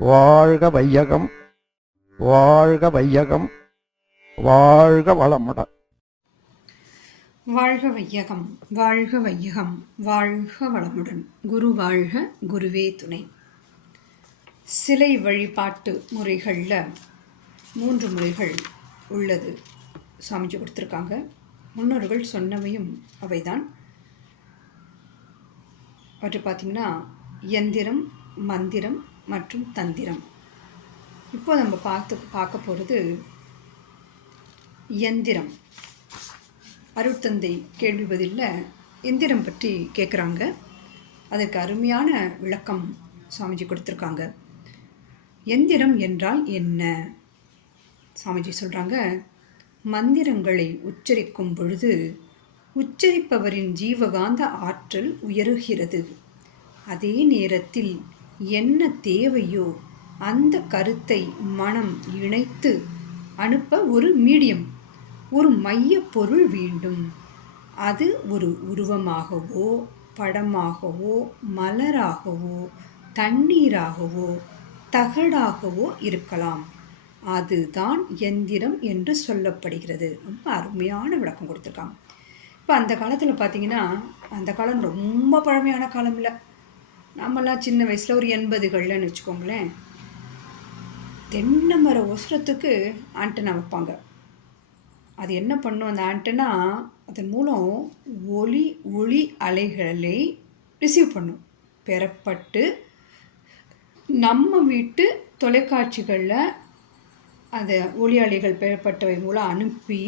வாழ்க வையகம், வாழ்க வையகம், வாழ்க வளமுடன். வாழ்க வையகம், வாழ்க வையகம், வாழ்க வளமுடன். குரு வாழ்க, குருவே துணை. சிலை வழிபாட்டு முறைகளில் 3 முறைகள் உள்ளது சாமிஜி கொடுத்துருக்காங்க. முன்னோர்கள் சொன்னவையும் அவைதான். அவற்றை பார்த்திங்கன்னா யந்திரம், மந்திரம் மற்றும் தந்திரம். இப்போ நம்ம பார்க்க போகிறது யந்திரம். அருட்தந்தை கேள்வி பதிலில் எந்திரம் பற்றி கேட்குறாங்க. அதற்கு அருமையான விளக்கம் சாமிஜி கொடுத்துருக்காங்க. எந்திரம் என்றால் என்ன? சாமிஜி சொல்கிறாங்க, மந்திரங்களை உச்சரிக்கும் பொழுது உச்சரிப்பவரின் ஜீவகாந்த ஆற்றல் உயருகிறது. அதே நேரத்தில் என்ன தேவையோ அந்த கருத்தை மனம் இணைத்து அனுப்ப ஒரு மீடியம், ஒரு மைய பொருள் வேண்டும். அது ஒரு உருவமாகவோ, படமாகவோ, மலராகவோ, தண்ணீராகவோ, தகடாகவோ இருக்கலாம். அதுதான் எந்திரம் என்று சொல்லப்படுகிறது. ரொம்ப அருமையான விளக்கம் கொடுத்துருக்காங்க. இப்போ அந்த காலத்தில் பார்த்திங்கன்னா, அந்த காலம் ரொம்ப பழமையான காலம் இல்லை. நம்மளாம் சின்ன வயசில் ஒரு 80கள்னு வச்சுக்கோங்களேன், தென்னை மர ஒசரத்துக்கு ஆண்டனா வைப்பாங்க. அது என்ன பண்ணும், அந்த ஆண்டனா அதன் மூலம் ஒளி அலைகளை ரிசீவ் பண்ணும். பெறப்பட்டு நம்ம வீட்டு தொலைக்காட்சிகளில் அந்த ஒளி அலைகள் பெறப்பட்டவை மூலம் அனுப்பி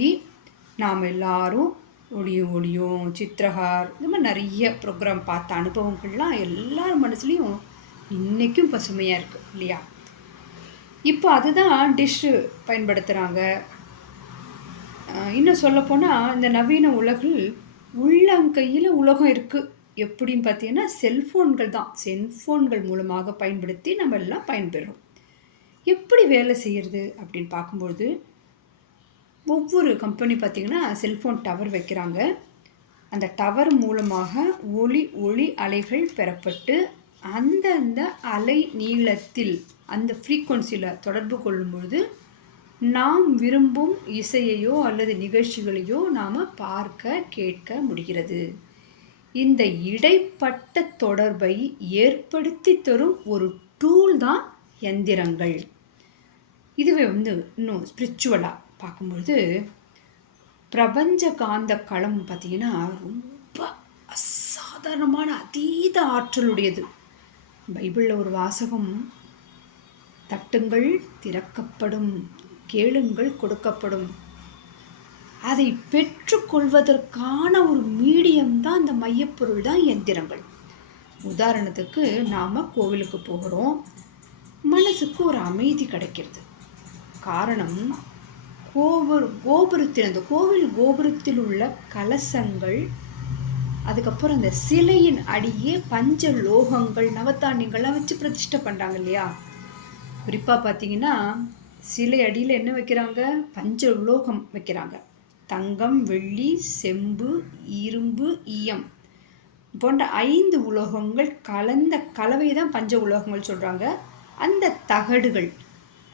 நாம் எல்லாரும் ஒளியும் சித்திரகார் இந்த மாதிரி நிறைய ப்ரோக்ராம் பார்த்த அனுபவங்கள்லாம் எல்லார் மனசுலேயும் இன்றைக்கும் பசுமையாக இருக்குது இல்லையா? இப்போ அதுதான் டிஷ்ஷு பயன்படுத்துகிறாங்க. இன்னும் சொல்லப்போனால் இந்த நவீன உலகில் உள்ளங்கையில் உலகம் இருக்குது. எப்படின்னு பார்த்தீங்கன்னா செல்ஃபோன்கள் தான். செல்ஃபோன்கள் மூலமாக பயன்படுத்தி நம்ம எல்லாம் பயன்பெறுறோம். எப்படி வேலை செய்கிறது அப்படின்னு பார்க்கும்பொழுது, ஒவ்வொரு கம்பெனி பார்த்திங்கன்னா செல்ஃபோன் டவர் வைக்கிறாங்க. அந்த டவர் மூலமாக ஒளி அலைகள் பெறப்பட்டு அந்தந்த அலை நீளத்தில் அந்த ஃப்ரீக்குவன்சியில் தொடர்பு கொள்ளும்பொழுது நாம் விரும்பும் இசையையோ அல்லது நிகழ்ச்சிகளையோ நாம் பார்க்க கேட்க முடிகிறது. இந்த இடைப்பட்ட தொடர்பை ஏற்படுத்தி தரும் ஒரு டூல் தான் எந்திரங்கள். இதுவே இன்னும் ஸ்பிரிச்சுவலாக பார்க்கும்பொழுது பிரபஞ்ச காந்த களம் பார்த்திங்கன்னா ரொம்ப அசாதாரணமான அதீத ஆற்றலுடையது. பைபிளில் ஒரு வாசகம், தட்டுங்கள் திறக்கப்படும், கேளுங்கள் கொடுக்கப்படும். அதை பெற்றுக்கொள்வதற்கான ஒரு மீடியம் தான் அந்த மையப்பொருள் தான் எந்திரங்கள். உதாரணத்துக்கு நாம் கோவிலுக்கு போகிறோம், மனசுக்கு ஒரு அமைதி கிடைக்கிறது. காரணம், கோபுரத்தில் அந்த கோவில் கோபுரத்தில் உள்ள கலசங்கள், அதுக்கப்புறம் அந்த சிலையின் அடியே பஞ்ச லோகங்கள் நவதானியங்கள்லாம் வச்சு பிரதிஷ்டை பண்ணுறாங்க இல்லையா? குறிப்பாக பார்த்தீங்கன்னா சிலை அடியில் என்ன வைக்கிறாங்க? பஞ்ச உலோகம் வைக்கிறாங்க. தங்கம், வெள்ளி, செம்பு, இரும்பு, ஈயம் போன்ற 5 உலோகங்கள் கலந்த கலவை தான் பஞ்ச உலோகங்கள் சொல்கிறாங்க. அந்த தகடுகள்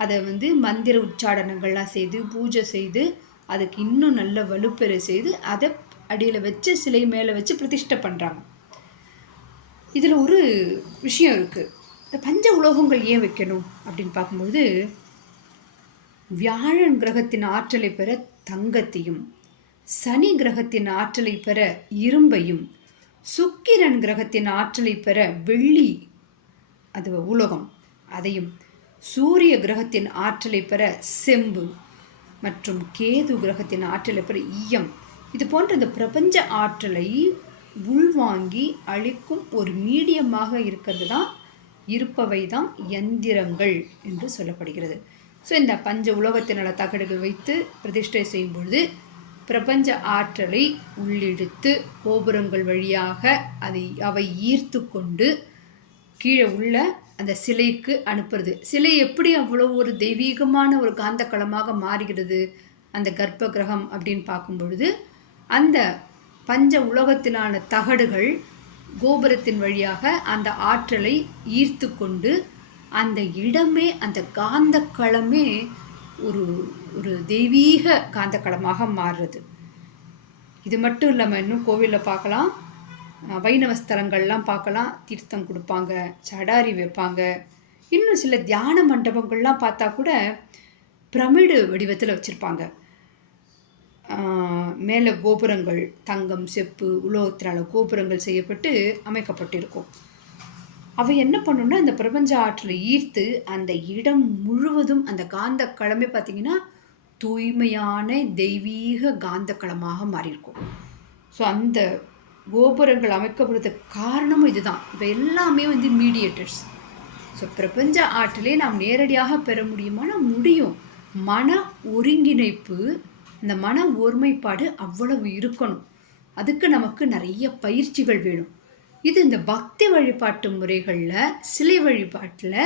அதை மந்திர உச்சாடனங்கள்லாம் செய்து பூஜை செய்து அதுக்கு இன்னும் நல்ல வலுப்பெற செய்து அதை அடியில் வச்சு சிலை மேலே வச்சு பிரதிஷ்டை பண்ணுறாங்க. இதில் ஒரு விஷயம் இருக்குது. இந்த பஞ்ச உலோகங்கள் ஏன் வைக்கணும் அப்படின்னு பார்க்கும்போது, வியாழன் கிரகத்தின் ஆற்றலை பெற தங்கத்தையும், சனி கிரகத்தின் ஆற்றலை பெற இரும்பையும், சுக்கிரன் கிரகத்தின் ஆற்றலை பெற வெள்ளி அது உலோகம் அதையும், சூரிய கிரகத்தின் ஆற்றலை பெற செம்பு மற்றும் கேது கிரகத்தின் ஆற்றலை பெற ஈயம், இது போன்ற இந்த பிரபஞ்ச ஆற்றலை உள்வாங்கி அளிக்கும் ஒரு மீடியமாக இருப்பவை தான் எந்திரங்கள் என்று சொல்லப்படுகிறது. ஸோ இந்த பஞ்ச உலோகத்தினால தகடுகள் வைத்து பிரதிஷ்டை செய்யும் பொழுது பிரபஞ்ச ஆற்றலை உள்ளிழுத்து கோபுரங்கள் வழியாக அவை ஈர்த்து கொண்டு கீழே உள்ள அந்த சிலைக்கு அனுப்புறது. சிலை எப்படி அவ்வளோ ஒரு தெய்வீகமான ஒரு காந்த களமாக மாறுகிறது அந்த கர்ப்ப கிரகம் அப்படின்னு பார்க்கும் பொழுது, அந்த பஞ்ச உலோகத்திலான தகடுகள் கோபுரத்தின் வழியாக அந்த ஆற்றலை ஈர்த்து கொண்டு அந்த இடமே, அந்த காந்தக்களமே ஒரு ஒரு தெய்வீக காந்தக்களமாக மாறுறது. இது மட்டும் இல்லாமல் இன்னும் கோவிலில் பார்க்கலாம், வைணவ ஸ்தலங்கள்லாம் பார்க்கலாம், தீர்த்தம் கொடுப்பாங்க, சடாரி வைப்பாங்க. இன்னும் சில தியான மண்டபங்கள்லாம் பார்த்தா கூட பிரமிடு வடிவத்தில் வச்சுருப்பாங்க. மேலே கோபுரங்கள் தங்கம், செப்பு, உலோகத்தினால கோபுரங்கள் செய்யப்பட்டு அமைக்கப்பட்டிருக்கும். அவை என்ன பண்ணுன்னா, இந்த பிரபஞ்ச ஆற்றலை ஈர்த்து அந்த இடம் முழுவதும் அந்த காந்த களமே பார்த்திங்கன்னா தூய்மையான தெய்வீக காந்த களமாக மாறியிருக்கும். ஸோ அந்த கோபுரங்கள் அமைக்கப்படுறதுக்கு காரணமும் இதுதான். இவை எல்லாமே மீடியேட்டர்ஸ். ஸோ பிரபஞ்ச ஆற்றலை நாம் நேரடியாக பெற முடியுமானா முடியும். மன ஒருங்கிணைப்பு, இந்த மன ஒருமைப்பாடு அவ்வளவு இருக்கணும். அதுக்கு நமக்கு நிறைய பயிற்சிகள் வேணும். இது இந்த பக்தி வழிபாட்டு முறைகளில், சிலை வழிபாட்டில்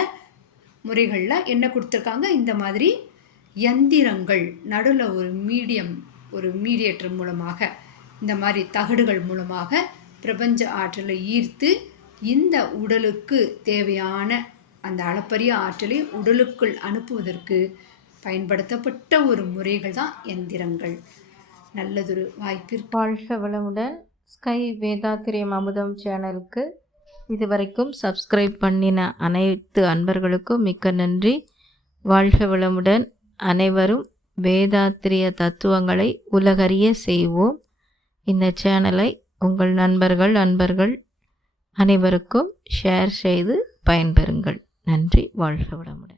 முறைகளில் என்ன கொடுத்துருக்காங்க, இந்த மாதிரி யந்திரங்கள் நடுவில் ஒரு மீடியேட்டர் மூலமாக, இந்த மாதிரி தகடுகள் மூலமாக பிரபஞ்ச ஆற்றலை ஈர்த்து இந்த உடலுக்கு தேவையான அந்த அளப்பரிய ஆற்றலை உடலுக்குள் அனுப்புவதற்கு பயன்படுத்தப்பட்ட ஒரு முறைகள் தான் எந்திரங்கள். நல்லதொரு வாய்ப்பிற்கு வாழ்க வளமுடன். ஸ்கை வேதாத்திரியம் அமுதம் சேனலுக்கு இதுவரைக்கும் சப்ஸ்கிரைப் பண்ணின அனைத்து அன்பர்களுக்கும் மிக்க நன்றி. வாழ்க வளமுடன். அனைவரும் வேதாத்திரிய தத்துவங்களை உலகறிய செய்வோம். இந்த சேனலை உங்கள் அன்பர்கள் அனைவருக்கும் ஷேர் செய்து பயன்பெறுங்கள். நன்றி. வாழ்க வளமுடன்.